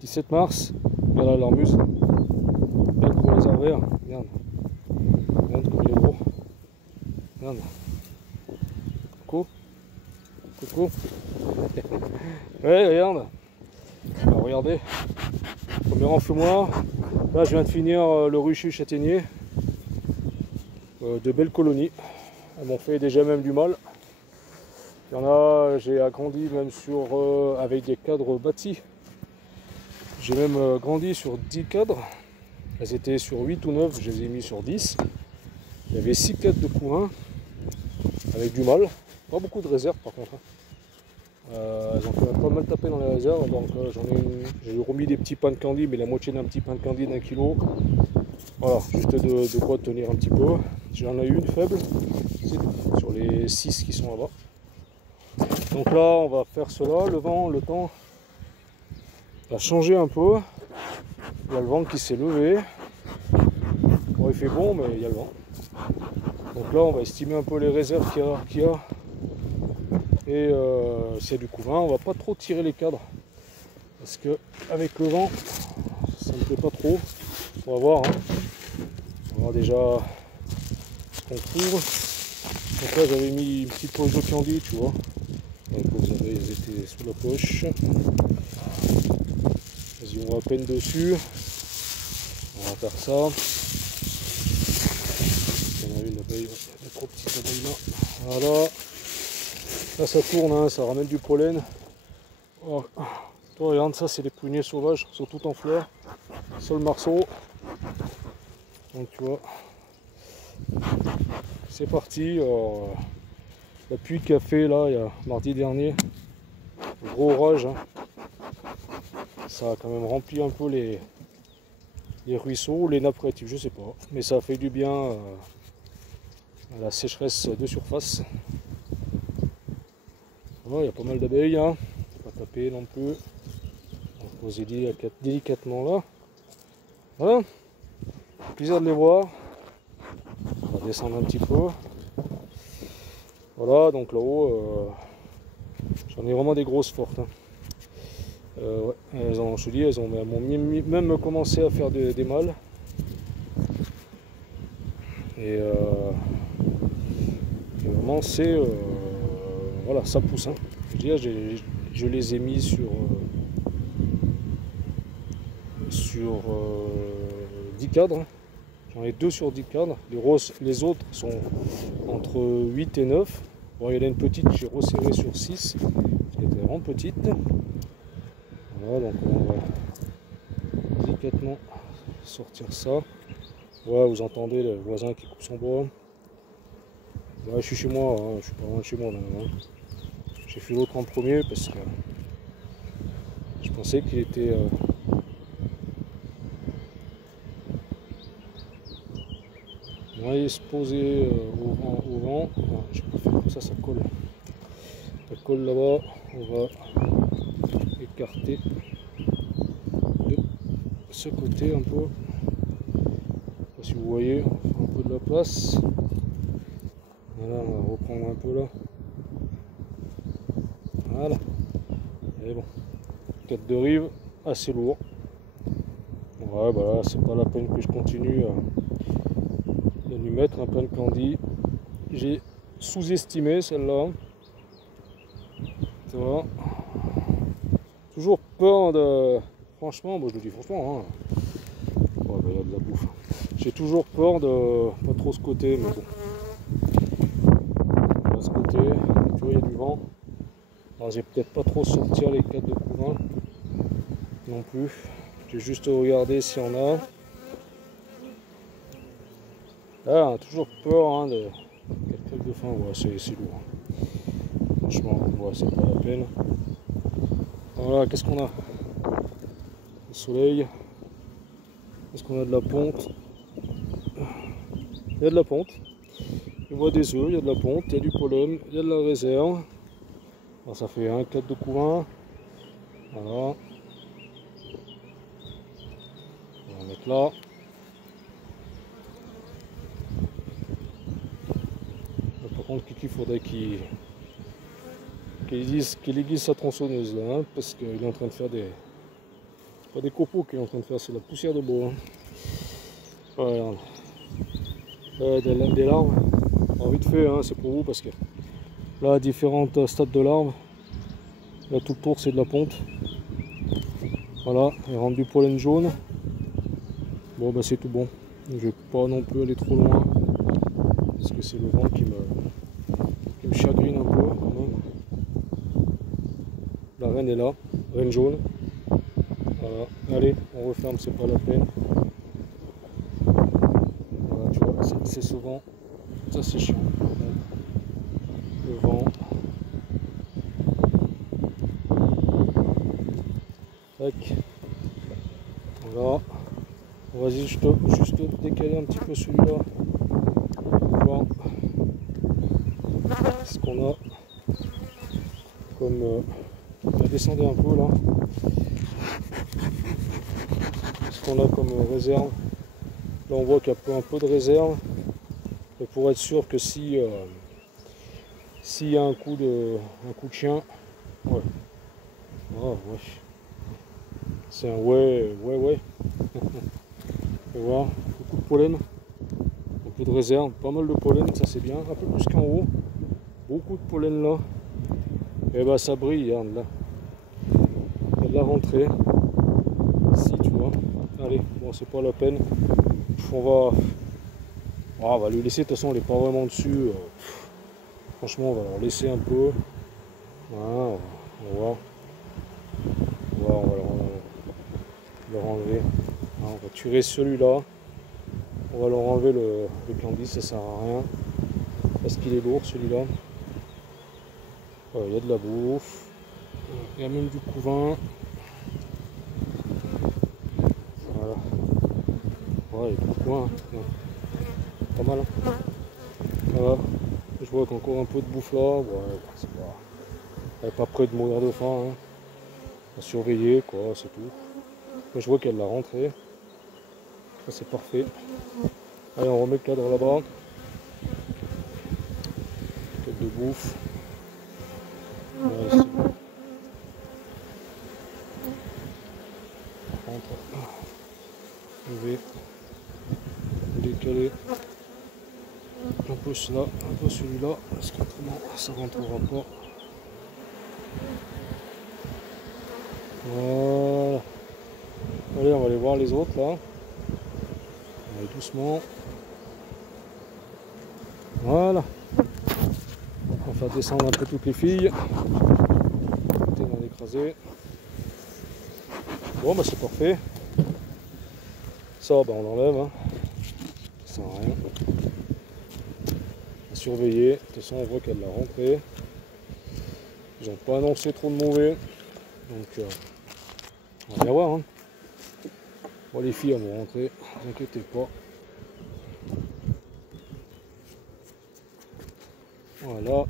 17 mars, regarde la larmuse. Regarde gros les arvers, regarde. Regarde comme il est gros. Regarde. Coucou. Coucou. Ouais, regarde. Alors, regardez. Premier enfoumoir. Là, je viens de finir le ruchu châtaignier. De belles colonies. Elles m'ont fait déjà même du mal. Il y en a, j'ai agrandi même sur avec des cadres bâtis. J'ai même grandi sur 10 cadres. Elles étaient sur 8 ou 9, je les ai mis sur 10. Il y avait 6 cadres de couvain avec du mâle. Pas beaucoup de réserves par contre. Elles ont fait pas mal taper dans les réserves, donc j'ai remis des petits pains de candy, mais la moitié d'un petit pain de candy d'1 kilo. Voilà, juste de quoi tenir un petit peu. J'en ai eu une faible, sur les 6 qui sont là-bas. Donc là, on va faire cela. Le vent, le temps va changer un peu. Il y a le vent qui s'est levé. Bon, il fait bon, mais il y a le vent. Donc là, on va estimer un peu les réserves qu'il y a. Et s'il y a du couvain, on va pas trop tirer les cadres. Parce que avec le vent, ça ne plaît pas trop. On va voir. Hein. On va voir déjà ce qu'on trouve. Donc là, j'avais mis une petite poche de candy, tu vois. Donc vous avez, ils étaient sous la poche. Vas-y, on va à peine dessus. On va faire ça. Il y en a une abeille, il y a trop petites abeilles là. Voilà. Là ça tourne, hein, ça ramène du pollen. Oh. Toi regarde, ça c'est les pruniers sauvages, ils sont toutes en fleurs. Seul marceau. Donc tu vois. C'est parti. Alors, la pluie qu'a fait là, il y a mardi dernier. Gros orage. Hein. Ça a quand même rempli un peu les ruisseaux, les nappes phréatiques, je sais pas. Mais ça a fait du bien à la sécheresse de surface. Il y a pas mal d'abeilles, hein. Pas taper non plus. On va poser délicatement là. Voilà. Plaisir de les voir. On va descendre un petit peu. Voilà, donc là-haut, j'en ai vraiment des grosses fortes. Hein. Ouais, elles ont, je te dis, elles ont même commencé à faire des mâles. Et vraiment, c'est voilà, ça pousse. Hein. Je veux dire, je les ai mis sur 10 cadres. J'en ai 2 sur 10 cadres. Les autres sont entre 8 et 9. Bon, il y en a une petite que j'ai resserrée sur 6, qui était vraiment petite. Voilà, donc on va délicatement sortir ça. Ouais, vous entendez le voisin qui coupe son bois. Ouais, je suis chez moi, hein, je suis pas loin de chez moi. Hein. J'ai fait l'autre en premier parce que je pensais qu'il était moins exposé au vent. Ouais, je peux faire comme ça colle. Ça colle là-bas. On va écarter de ce côté un peu. Si vous voyez, on fait un peu de la place. Voilà, on va reprendre un peu là. Voilà. Et bon. 4 de rive, assez lourd. Ouais, bah là, c'est pas la peine que je continue à lui mettre un pain de candy. J'ai sous-estimé celle-là. Tu vois. Toujours peur de. Franchement, moi je le dis franchement. Hein. Ouais, bah, il y a de la bouffe. J'ai toujours peur de pas trop ce côté, mais bon. À ce côté, tu vois, il y a du vent. Alors j'ai peut-être pas trop sortir les 4 de couvain non plus. J'ai juste regardé s'il y en a. Ah, on a toujours peur hein, de 4 de fin, ouais, c'est lourd. Franchement, ouais, c'est pas la peine. Voilà, qu'est-ce qu'on a? Le soleil. Est-ce qu'on a de la ponte? Il y a de la ponte. Je vois des œufs, il y a de la ponte, il y a du pollen, il y a de la réserve. Alors, ça fait un 4 de couvain. Voilà. On va mettre là. Par contre, Kiki, il faudrait qu'il aiguise sa tronçonneuse là, hein, parce qu'il est en train de faire des Pas des copeaux qui est en train de faire, c'est la poussière de bois. Hein. Ouais, regarde. Des larves. Alors, vite fait, hein, c'est pour vous parce que là, différents stades de larves. Là, tout le tour, c'est de la ponte. Voilà, il rentre du pollen jaune. Bon, bah, c'est tout bon. Je vais pas non plus aller trop loin parce que c'est le vent qui me chagrine un peu quand même. La reine est là, reine jaune. Voilà, allez, on referme, c'est pas la peine. Voilà, tu vois, c'est ce vent, ça c'est chiant. Le vent. Tac. Voilà. On va juste décaler un petit peu celui-là. Voir ce qu'on a comme. On va descendre un peu là. Ce qu'on a comme réserve. Là on voit qu'il y a un peu de réserve. Et pour être sûr que si s'il y a un coup de chien, ouais. Ah, ouais. C'est un ouais. On va voir, beaucoup de pollen, un peu de réserve, pas mal de pollen, ça c'est bien, un peu plus qu'en haut, beaucoup de pollen là, et bah ça brille, regarde là, il y a de la rentrée, ici tu vois, allez, bon c'est pas la peine, on va lui laisser, de toute façon elle est pas vraiment dessus, franchement on va leur laisser un peu, voilà, on va leur enlever. On va tuer celui-là, on va leur enlever le candy, ça sert à rien parce qu'il est lourd celui-là. Il y a de la bouffe, il y a même du couvain. Voilà, ouais, il y a du couvain, hein. Pas mal. Hein. Voilà. Je vois qu'encore un peu de bouffe là, ouais, c'est pas... Elle n'est pas près de mourir de faim. Hein. À surveiller quoi, c'est tout. Mais je vois qu'elle l'a rentrée. Ça c'est parfait. Allez, on remet le cadre là-bas. Peut-être de bouffe. Ouais, c'est bon. Par contre, je vais décaler un peu cela, un peu celui-là, parce qu'autrement ça rentrera pas. Voilà. Allez, on va aller voir les autres là. Allez, doucement. Voilà. On va faire descendre un peu toutes les filles. On va l'écraser. Bon, bah c'est parfait. Ça, bah, on l'enlève. Hein. Ça sert à rien. À surveiller. De toute façon, on voit qu'elle l'a rentrée. Ils n'ont pas annoncé trop de mauvais. Donc, on va bien voir. Hein. Bon, les filles, elles vont rentrer. Ne vous inquiétez pas. Voilà.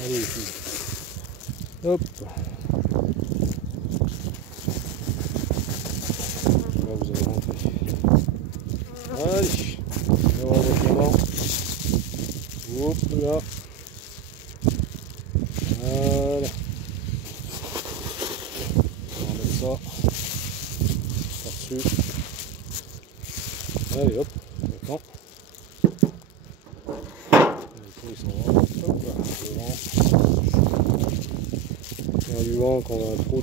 Allez les filles. Hop. Là vous allez rentrer. Allez. On va remettre là-bas. Hop là. Voilà. On va mettre ça par-dessus. Allez hop. Maintenant. Ils s'en vont. Hop là. Devant. Il y a du vent quand on a trop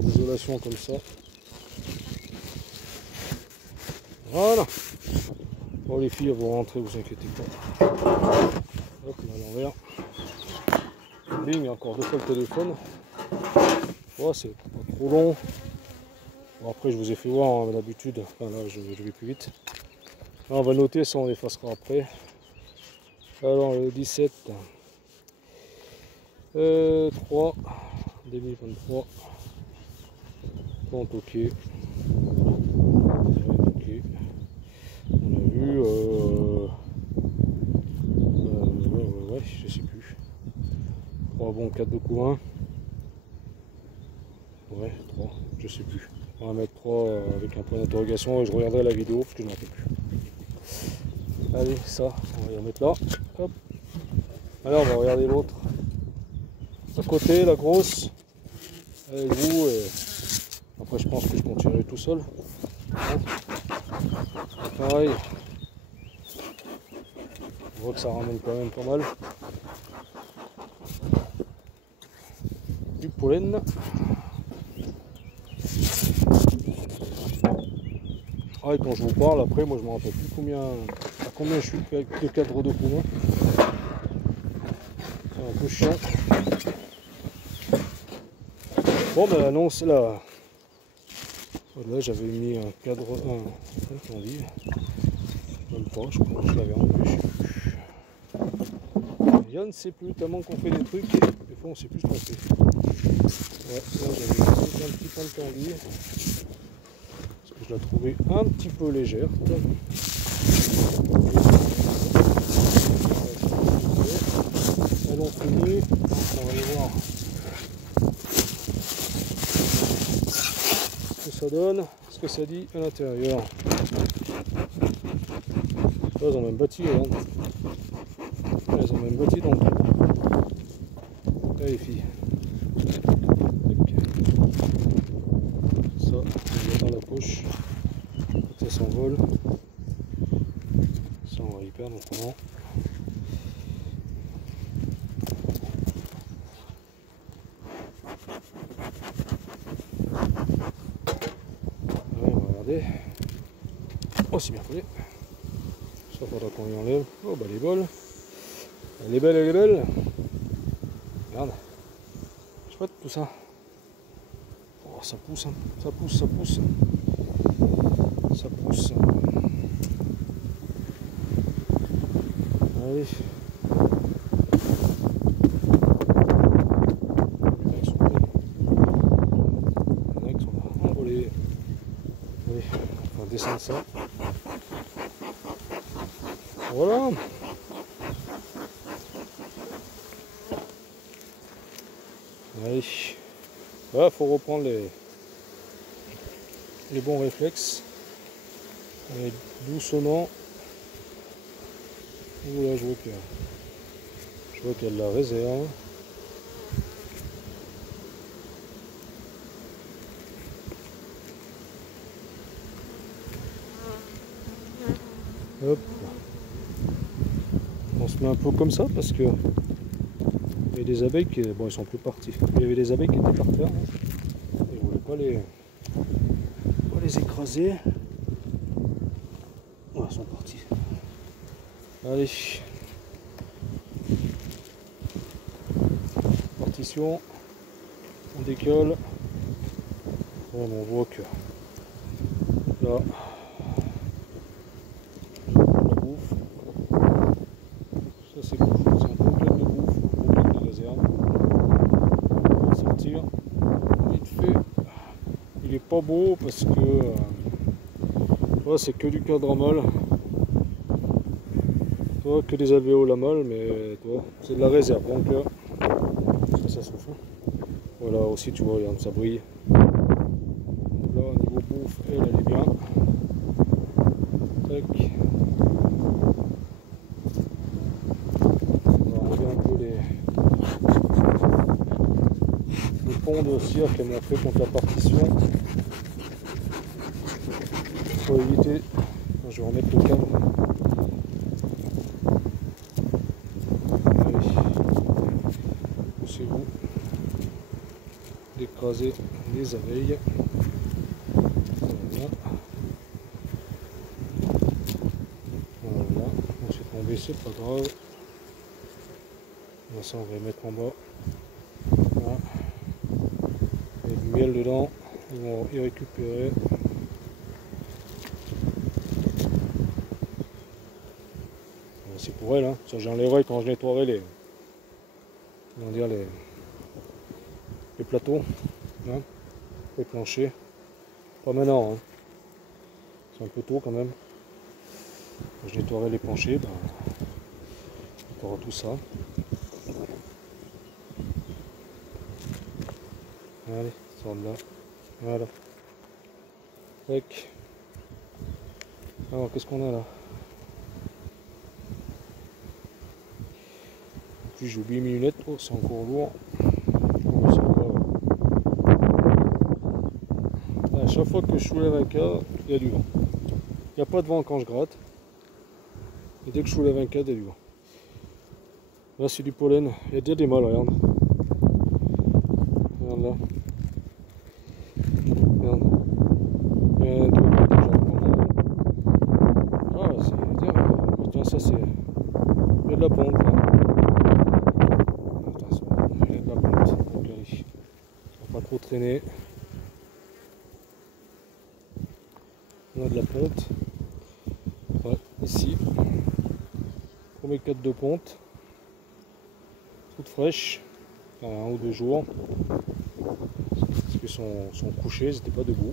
d'isolation comme ça. Voilà. Bon les filles elles vont rentrer, vous inquiétez pas. Hop, on à l'envers. Bing, il y a encore deux fois le téléphone. Oh, c'est pas trop long. Bon, après je vous ai fait voir hein, d'habitude. Enfin là je vais plus vite. Là, on va noter, ça on l'effacera après. Alors le 17 3 2023. Compte ok. Ok. On a vu ouais, je sais plus. 3 bon 4 de couvain. Ouais, 3, je sais plus. On va mettre 3 avec un point d'interrogation et je regarderai la vidéo parce que je n'en peux plus. Allez, ça, on va y remettre là. Hop. Alors on va regarder l'autre. À côté, la grosse, avec vous. Et après je pense que je continuerai tout seul. Hein. Pareil. On voit que ça ramène quand même pas mal. Du pollen. Ah, et quand je vous parle, après, moi je me rappelle plus à combien je suis avec le cadre de poumon. C'est un peu chiant. Bon, ben l'annonce là. Là, j'avais mis un cadre. Comment on dit? Même pas, je crois que je l'avais enlevé, je sais plus. Je ne sais plus, tellement qu'on fait des trucs, des fois on sait plus ce qu'on fait. Ouais, là j'avais mis un petit peu de candy. Parce que je la trouvais un petit peu légère. Elles ont fini, on va aller voir ce que ça donne, ce que ça dit à l'intérieur. Elles ont même bâti, hein. Elles ont même bâti dans le dos. Là les filles. Ça, on met dans la poche. Ça s'envole. Ça on va y perdre autrement. Ouais, on va regarder. Oh c'est bien collé. Ça faudra qu'on y enlève. Oh bah elle est bonne. Elle est belle, elle est belle. Regarde. Chouette tout ça. Oh ça pousse, hein. Ça pousse, ça pousse. Ça pousse. Allez. Les mecs sont envolés. Allez, on va descendre ça. Voilà. Allez. Là, faut reprendre les bons réflexes. Allez, doucement. Oula, je vois qu'il y a de la réserve. Hop. On se met un peu comme ça parce que il y a des abeilles qui, bon, ils sont plus partis. Il y avait des abeilles qui étaient par terre. Ils ne voulaient pas les écraser. Ouais, ils sont partis. Allez. Partition. On décolle. Bon, on voit que là, la bouffe. Ça c'est cool. C'est un bon bloc de bouffe, un bon bloc de réserve. On va sortir vite fait. Il est pas beau parce que c'est que du cadre molle. Que des alvéoles à molle, mais c'est de la réserve. Donc ça souffle. Voilà aussi tu vois, regarde, ça brille. Donc là au niveau bouffe, elle est bien. Tac. On va enlever un peu les ponts de cire qu'elles m'ont fait contre la partition. Pour éviter. Je vais remettre le câble. Allez. Poussez-vous d'écraser les abeilles. Voilà. Voilà. On s'est tombé, c'est pas grave. Ça on va les mettre en bas. Voilà. Il y a du miel dedans. Ils vont y récupérer. C'est pour elle, hein. Ça j'enlèverai quand je nettoierai les plateaux, hein, les planchers. Pas maintenant, hein. C'est un peu tôt quand même. Quand je nettoierai les planchers, ben, on aura tout ça. Allez, sort de là. Voilà. Tac. Alors qu'est-ce qu'on a là? plus j'ai oublié mes lunettes. Oh, c'est encore lourd. Oh, ça va. À chaque fois que je soulève un cadre, il y a du vent. Il n'y a pas de vent quand je gratte. Et dès que je soulève un cadre, il y a du vent. Là c'est du pollen. Il y a déjà des mâles, regarde. Regarde là. Regarde. Il y a un deux, ah, c'est... Tiens, ça c'est... Il y a de la pente là. Attention, il y a de la pente. Donc allez, on va pas trop traîner. On a de la pente. Ouais, ici. Premier 4 de ponte. Toute fraîche. Enfin, 1 ou 2 jours. Parce qu'ils sont couchés, ils n'étaient pas debout.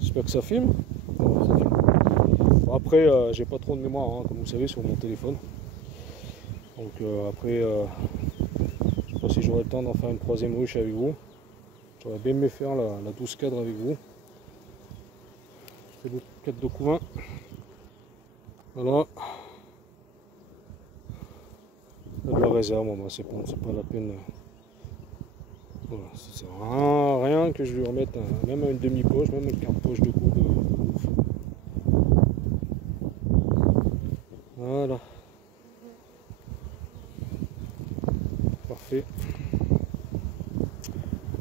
J'espère que ça filme. Ouais, ça filme. Bon, après, j'ai pas trop de mémoire, hein, comme vous savez, sur mon téléphone. Donc après, je sais pas si j'aurai le temps d'en faire une troisième ruche avec vous. J'aurais bien aimé faire la 12 cadres avec vous. C'est le 4 de couvain. Voilà. De la réserve, bon, bah, c'est bon, c'est pas la peine. Voilà, ça sert à rien que je lui remette même une demi-poche, même une quart poche de coupe de ouf. Voilà. Parfait.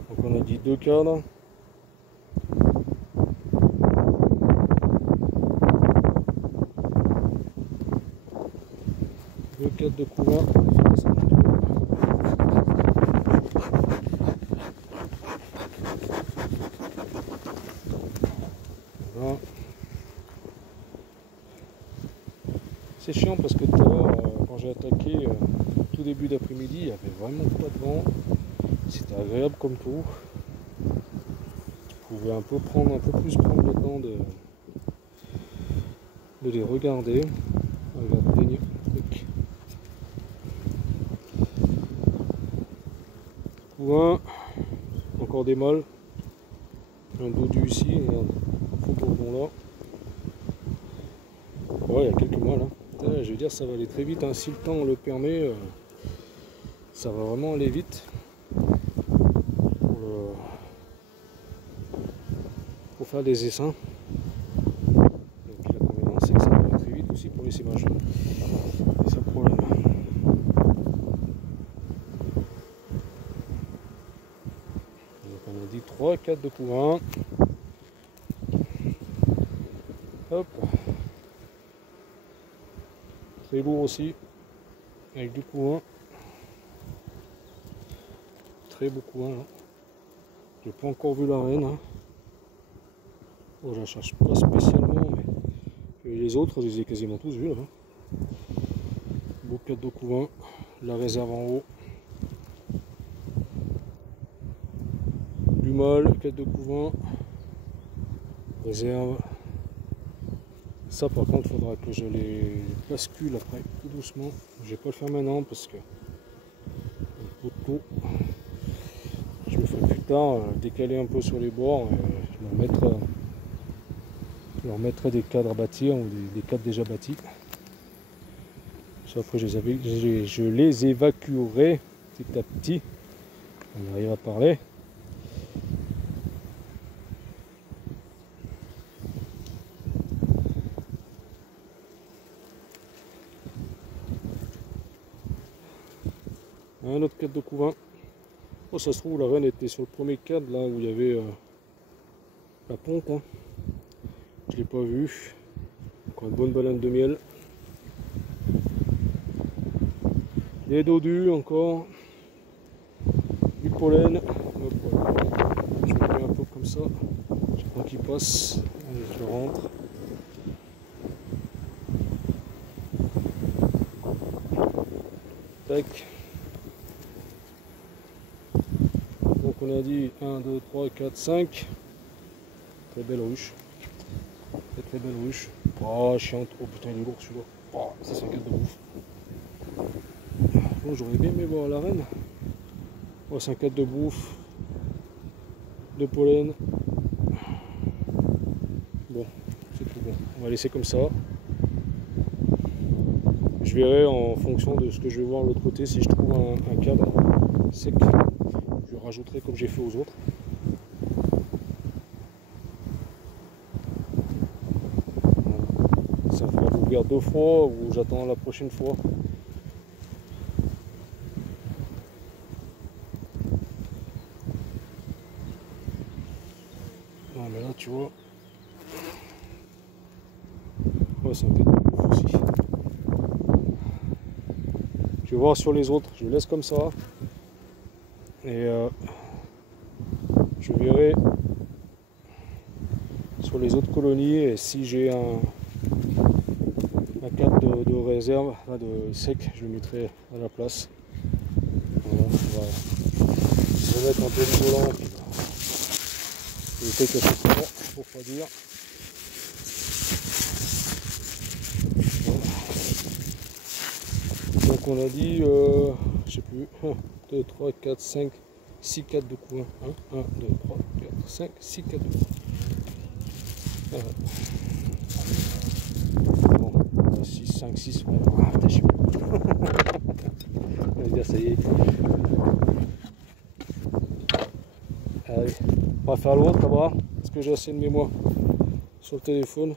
Donc on a dit 2 cadres. Deux cadres de couvain. Voilà. C'est chiant parce que tout à l'heure, quand j'ai attaqué, tout début d'après-midi, il n'y avait vraiment pas de vent. C'était agréable comme tout. Je pouvais un peu plus prendre le temps de les regarder. Regardez, truc. Couvain, encore des mâles. Un dodu ici, regarde, faux bourdon là. Ouais, il y a quelques mâles. Hein. Je veux dire, ça va aller très vite. Hein. Si le temps le permet, ça va vraiment aller vite. Pour faire des essaims. Donc l'inconvénient, c'est que ça va aller très vite aussi pour les sémages. C'est ça le problème. Donc on a dit 3, 4 de couvain. Hop. Très lourd aussi. Avec du couvain. Très beau couvain là. J'ai pas encore vu la reine. Hein. Bon, je la cherche pas spécialement, mais les autres, je les ai quasiment tous vus là. Beau 4 de couvain. La réserve en haut. Du mâle, 4 de couvain. Réserve. Ça par contre, il faudra que je les bascule après, tout doucement. Je vais pas le faire maintenant parce que je me ferai plus tard décaler un peu sur les bords et je leur mettrai des cadres à bâtir ou des cadres déjà bâtis. Ça, après je les évacuerai petit à petit. On arrive à parler. Un autre cadre de couvain. Oh, ça se trouve, la reine était sur le premier cadre là où il y avait la ponte. Hein. Je ne l'ai pas vu. Encore une bonne baleine de miel. Des dodus encore. Du pollen. Je le mets un peu comme ça. J'attends qu'il passe. Allez, je le rentre. Tac. Donc on a dit 1, 2, 3, 4, 5. Très belle ruche. Très belle ruche. Oh, chiante. Oh putain, il est lourd celui-là. Oh, ça c'est un cadre de ouf. Bon, j'aurais bien aimé voir la reine. Oh, c'est un cadre de bouffe. De pollen. Bon, c'est tout bon. On va laisser comme ça. Je verrai en fonction de ce que je vais voir de l'autre côté. Si je trouve un cadre sec, je rajouterai comme j'ai fait aux autres. Ça fera ouvrir 2 fois ou j'attends la prochaine fois. Ouais, mais là tu vois, ouais, c'est un peu ouf aussi. Je vais voir sur les autres, je laisse comme ça et je verrai sur les autres colonies et si j'ai un cadre de réserve, là, de sec, je le mettrai à la place. Voilà, on va remettre un peu d'isolant puis éviter que ça se refroidir. Donc on a dit, je sais plus, 1, 2, 3, 4, 5, 6 cadres de coin. 1, 2, 3, 4, 5, 6 cadres de coin. Voilà. Bon, 6, 5, 6, ouais. Ah putain, je sais plus. On va dire ça y est. Allez, on va faire l'autre là-bas. Est-ce que j'ai assez de mémoire sur le téléphone?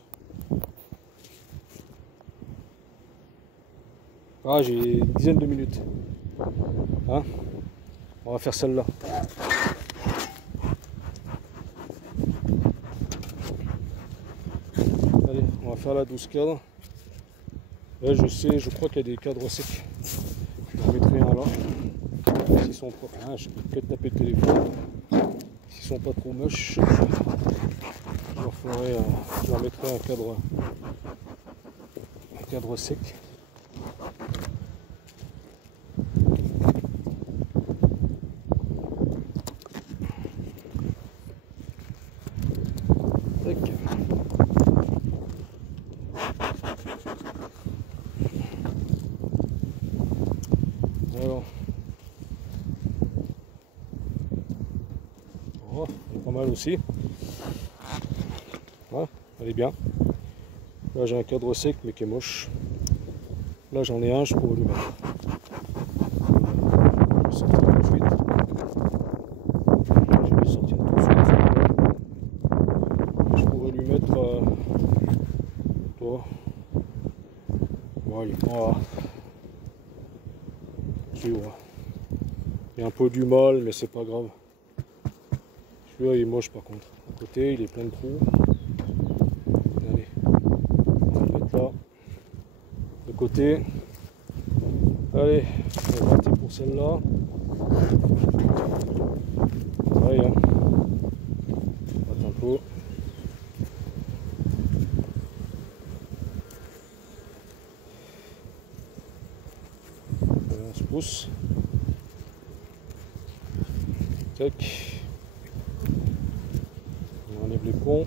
Ah, j'ai une dizaine de minutes. Hein, on va faire celle-là. Allez, on va faire la 12 cadres. Là, je sais, je crois qu'il y a des cadres secs. Je en mettrai un là. S'ils sont pas. Ah, je peux peut-être taper le téléphone. S'ils sont pas trop moches, je leur mettrai un cadre sec. Tac. Alors, oh, elle est pas mal aussi. Ouais, elle est bien. Là j'ai un cadre sec mais qui est moche. Là j'en ai un, je pourrais le mettre. Je vais sortir tout de suite. Je vais sortir tout de suite. Je pourrais lui mettre toi. Ouais, il est pas. Tu vois. Il y a un peu du mal mais c'est pas grave. Celui-là il est moche par contre. À côté il est plein de trous. Allez, on va le mettre là. De côté. Allez, on va partir pour celle-là. Pareil, hein. On va un peu. On se pousse. Tac. On enlève les ponts.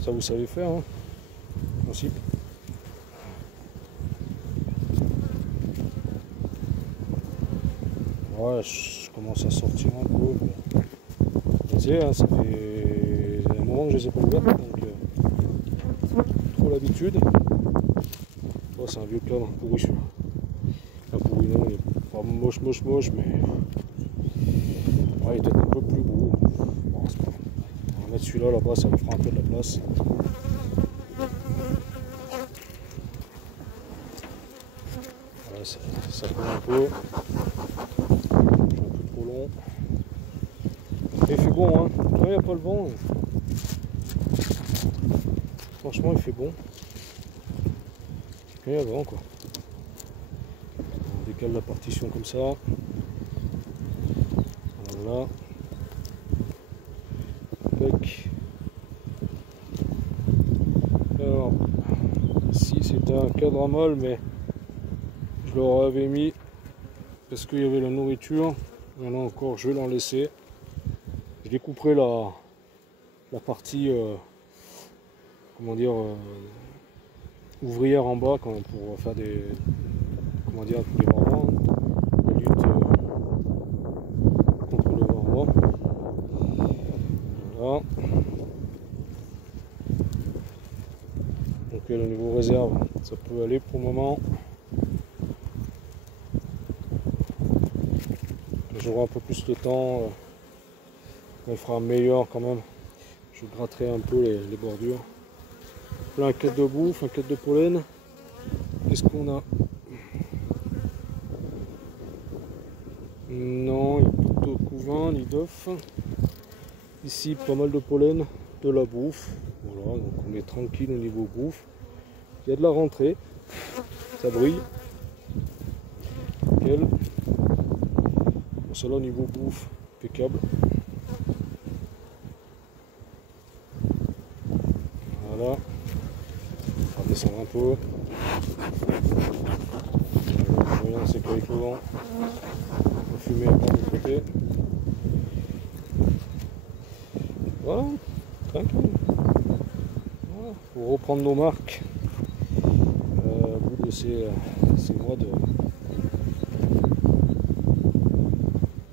Ça vous savez faire, hein, en principe. Ouais, je commence à sortir un peu. Vous savez, hein, ça fait un moment que je les ai pas ouvertes, donc trop l'habitude. Oh, c'est un vieux cadre pourri celui-là. Enfin, pourri non, il est pas moche, mais ouais, il est peut-être un peu plus beau. Bon, c'est pas grave. On va mettre celui-là là-bas, ça me fera un peu de la place. Voilà, ça colle un peu. Long. Et il fait bon, hein. Quand il n'y a pas le vent, franchement il fait bon. Quand il y a le vent, quoi. On décale la partition comme ça. Voilà. Tac. Alors, ici c'était un cadre à molle, mais je leur avais mis parce qu'il y avait la nourriture. Maintenant encore, je vais l'en laisser. Je découperai la partie, comment dire, ouvrière en bas pour faire des, comment dire, les varrois, la lutte contre le varroa. Voilà. Donc nickel au niveau réserve, ça peut aller pour le moment. J'aurai un peu plus de temps, on fera meilleur quand même. Je gratterai un peu les bordures. Là, un quête de bouffe, un quête de pollen. Qu'est-ce qu'on a? Non, il n'y a pas de couvain ni d'œufs. Ici, pas mal de pollen, de la bouffe. Voilà, donc on est tranquille au niveau bouffe. Il y a de la rentrée, ça brille. Nickel. Bon, ça là au niveau bouffe, impeccable. Voilà. On va descendre un peu. Rien, c'est qu'avec le vent, on va fumer un peu de côté. Voilà, tranquille. Voilà, pour reprendre nos marques au bout de ces mois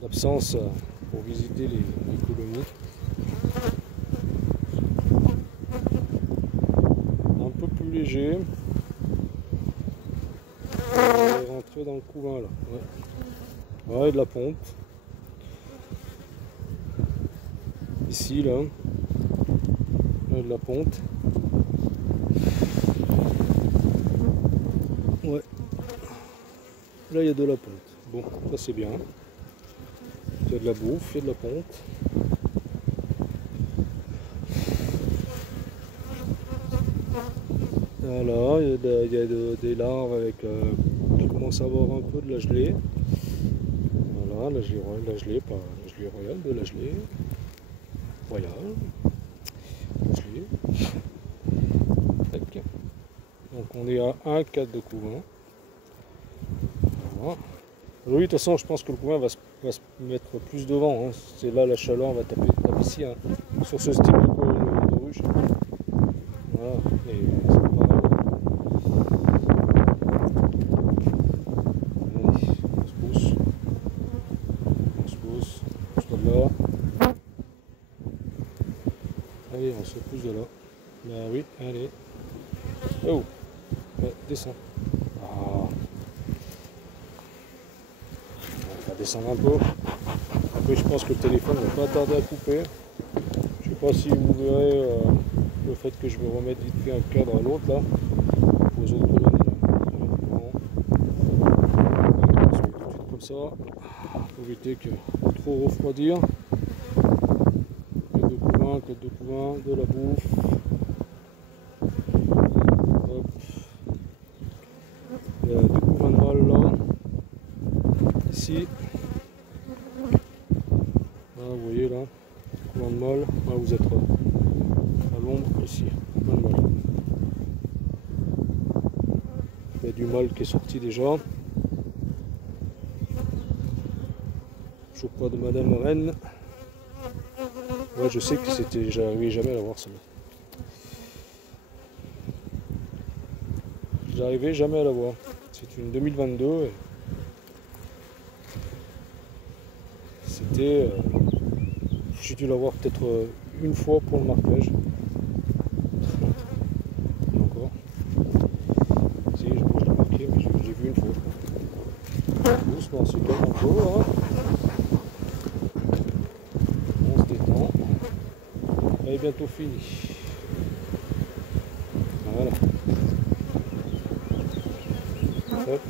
d'absence pour visiter les colonies. Un peu plus léger. On va rentrer dans le couvain là. Ouais. Ouais, de la ponte. Ici là. Là, de la ponte. Ouais. Là il y a de la ponte. Bon, ça c'est bien. Il y a de la bouffe, il y a de la ponte. Voilà, il y a des larves avec qui commencent à avoir un peu de la gelée. Voilà, la gelée royale, pas la gelée royale, de la gelée royale. La gelée. Tac. Donc on est à 1,4 de couvain. Voilà. Oui, de toute façon, je pense que le couvain va se mettre plus devant. Hein. C'est là la chaleur va taper ici, hein, sur ce style de ruche. Voilà, et c'est pas mal. Allez, on se pousse. On se pousse de là. Allez, on se pousse de là. Bah oui, allez. Oh, ouais, descends. Ah. On va descendre un peu. Après, je pense que le téléphone ne va pas tarder à couper. Je ne sais pas si vous verrez le fait que je vais remettre vite fait un cadre à l'autre là. Pour les autres colonies là. On se met tout de suite comme ça. Pour éviter que trop refroidir. Quête de couvain, de la bouffe. Hop. Il y a 2 couvains de mâles là. Ici. Là, vous voyez là. Couvain de mâle. Là, vous êtes à l'ombre ici. Couvain de mâle. Il y a du mâle qui est sorti déjà. Chocolat de Madame Reine. Ouais, je sais que c'était, j'arrivais jamais à la voir celle-là. J'arrivais jamais à la voir. C'est une 2022. Et c'était, j'ai dû la voir peut-être une fois pour le marquage. Et encore. Si, je l'ai marqué, mais j'ai vu une fois. Doucement, c'est calme un peu là. On se détend. Elle est bientôt finie. Voilà. Hop.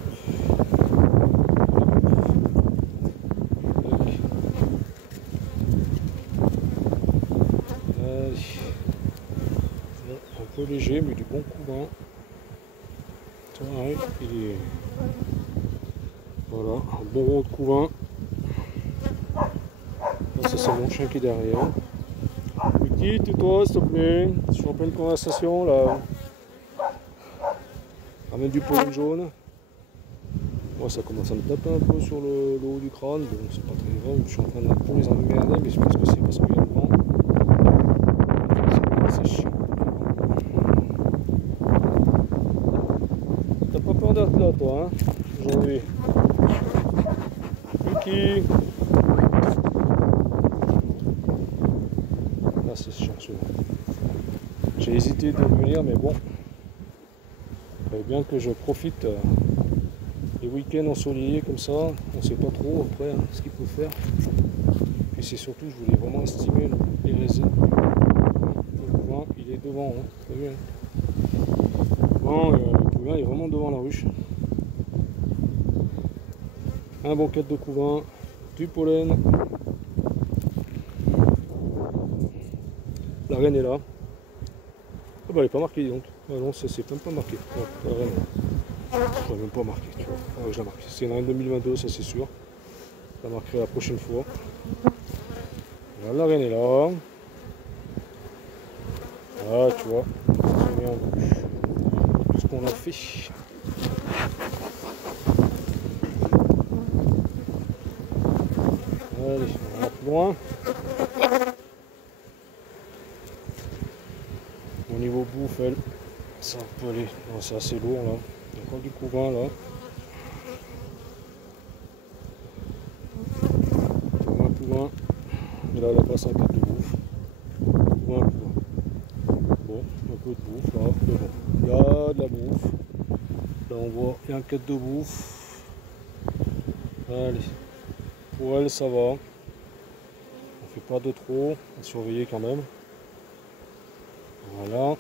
Un peu léger, mais du bon couvain. Ouais, il est. Voilà, un bon rond de couvain. Là, ça c'est mon chien qui est derrière. Wiki, tais-toi s'il te plaît. Je suis en pleine conversation là. Ramène du pollen jaune. Moi ça commence à me taper un peu sur le haut du crâne. Bon, c'est pas très grave. Je suis en train de pour les emmerder, mais je pense que c'est parce qu'il y a le vent. C'est chiant. T'as pas peur d'être là toi, hein, aujourd'hui. Wiki. Là c'est chiant celui-là. J'ai hésité de venir, mais bon. fallait bien que je profite des week-ends ensoleillés comme ça. On ne sait pas trop après hein, ce qu'il peut faire. Puis c'est surtout, je voulais vraiment estimer les raisins. Le couvain, il est devant, hein, t'as vu hein. Bon, le couvain est vraiment devant la ruche. Un bon cadre de couvain, du pollen. La reine est là. Ah bah elle est pas marquée donc. Ah non, c'est même pas marqué. Ouais, la reine. Je l'ai même pas marqué, tu vois. Ah, je la marque. C'est une reine 2022, ça c'est sûr. Je la marquerai la prochaine fois. Voilà, la reine est là. Ah, tu vois. C'est bien. Tout ce qu'on a fait. Allez, on va plus loin. Au niveau bouffe, elle, ça peut aller. C'est assez lourd là. Il y a encore du couvain là. Couvain. Et là, elle passe un cadre de bouffe. Couvain. Bon, un peu de bouffe là. Mais bon, il y a de la bouffe. Là, on voit, il y a un cadre de bouffe. Allez. Pour elle, ça va. On fait pas de trop. On va surveiller quand même. Voilà.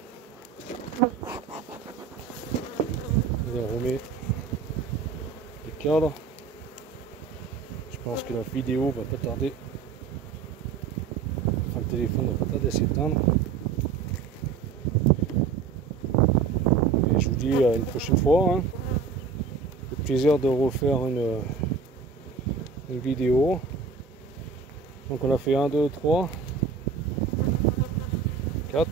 On remet les cadres. Je pense que la vidéo va pas tarder. Enfin, le téléphone va pas tarder à s'éteindre. Et je vous dis à une prochaine fois. Hein. Le plaisir de refaire une vidéo. Donc on a fait 1, 2, 3, 4.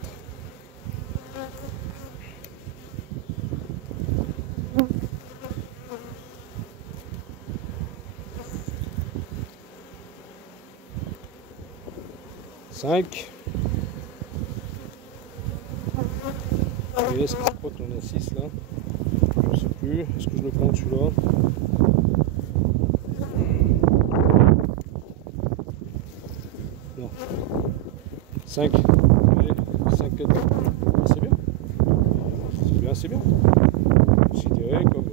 5. Et est-ce que je crois qu'on a 6 là? Je ne sais plus. Est-ce que je le compte celui-là? Non. 5. Allez, 5, 4. C'est bien. C'est bien, c'est bien. Considéré comme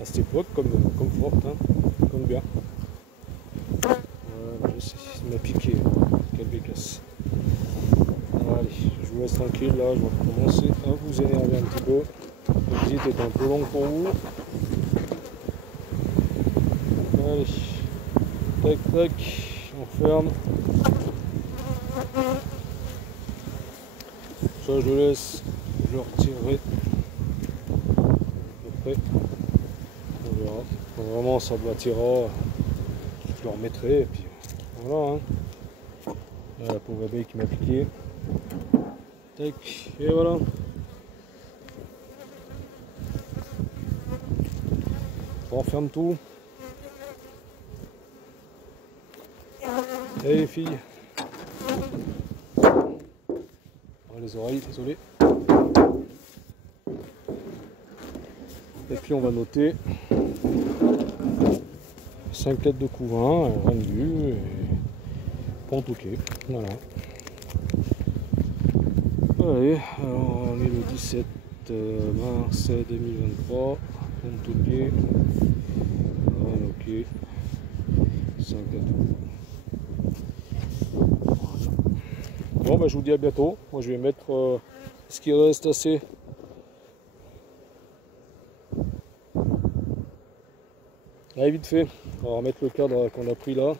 à cette époque comme forte, hein, comme bien. Voilà, je sais, il m'a piqué. Quelle bécasse. Allez, je vous laisse tranquille là, je vais commencer à vous énerver un petit peu. La visite est un peu longue pour vous. Allez, tac tac, on ferme. Ça je le laisse, je le retirerai. Après, on verra. Quand vraiment ça battira, je le remettrai et puis voilà. Hein. Là, la pauvre abeille qui m'a piqué. Tac, et voilà. On ferme tout. Et les filles. Oh, les oreilles, désolé. Et puis on va noter 5 lettres de couvain, reine vue et pantouquet. Voilà. Allez, alors on est le 17 mars 2023. Pantouquet. Reine ok. 5 lettres de couvain. Bon, bah, je vous dis à bientôt. Moi, je vais mettre ce qui reste assez. Allez, vite fait. On va remettre le cadre qu'on a pris là.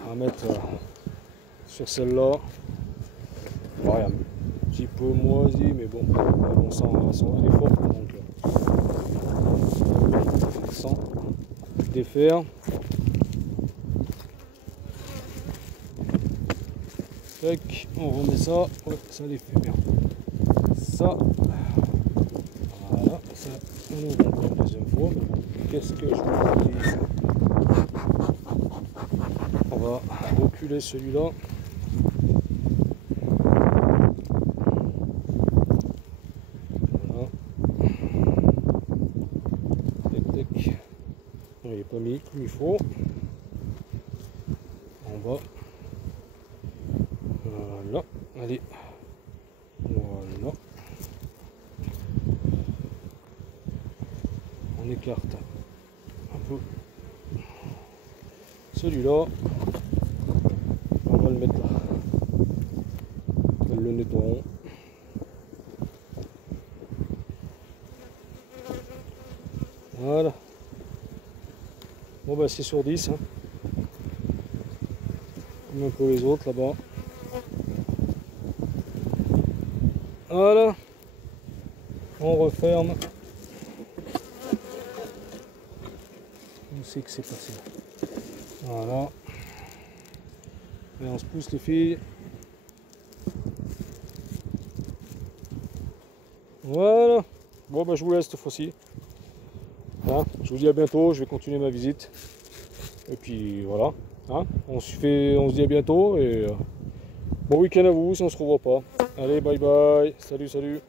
On va mettre sur celle-là. Bon, un petit peu moisi, mais bon, on sent elle est forte. Donc, sans défaire. Tac, on remet ça, ouais, ça les fait bien. Ça, voilà, ça, on ouvre encore une deuxième fois. Qu'est-ce que je vous dis? On va reculer celui-là. Voilà. Tac, tac. Il n'est pas mis comme il faut. En bas. Voilà, allez, voilà. On écarte un peu celui-là. On va le mettre là. Elles le nettoieront. Voilà. Bon bah c'est sur 10. Hein. Comme un peu les autres là-bas. Voilà. On referme. Où c'est que c'est passé? Voilà. Et on se pousse les filles. Voilà. Bon bah je vous laisse cette fois-ci. Hein, je vous dis à bientôt, je vais continuer ma visite. Et puis voilà. Hein, on se dit à bientôt et bon week-end à vous si on se revoit pas. Allez, bye bye. Salut, salut.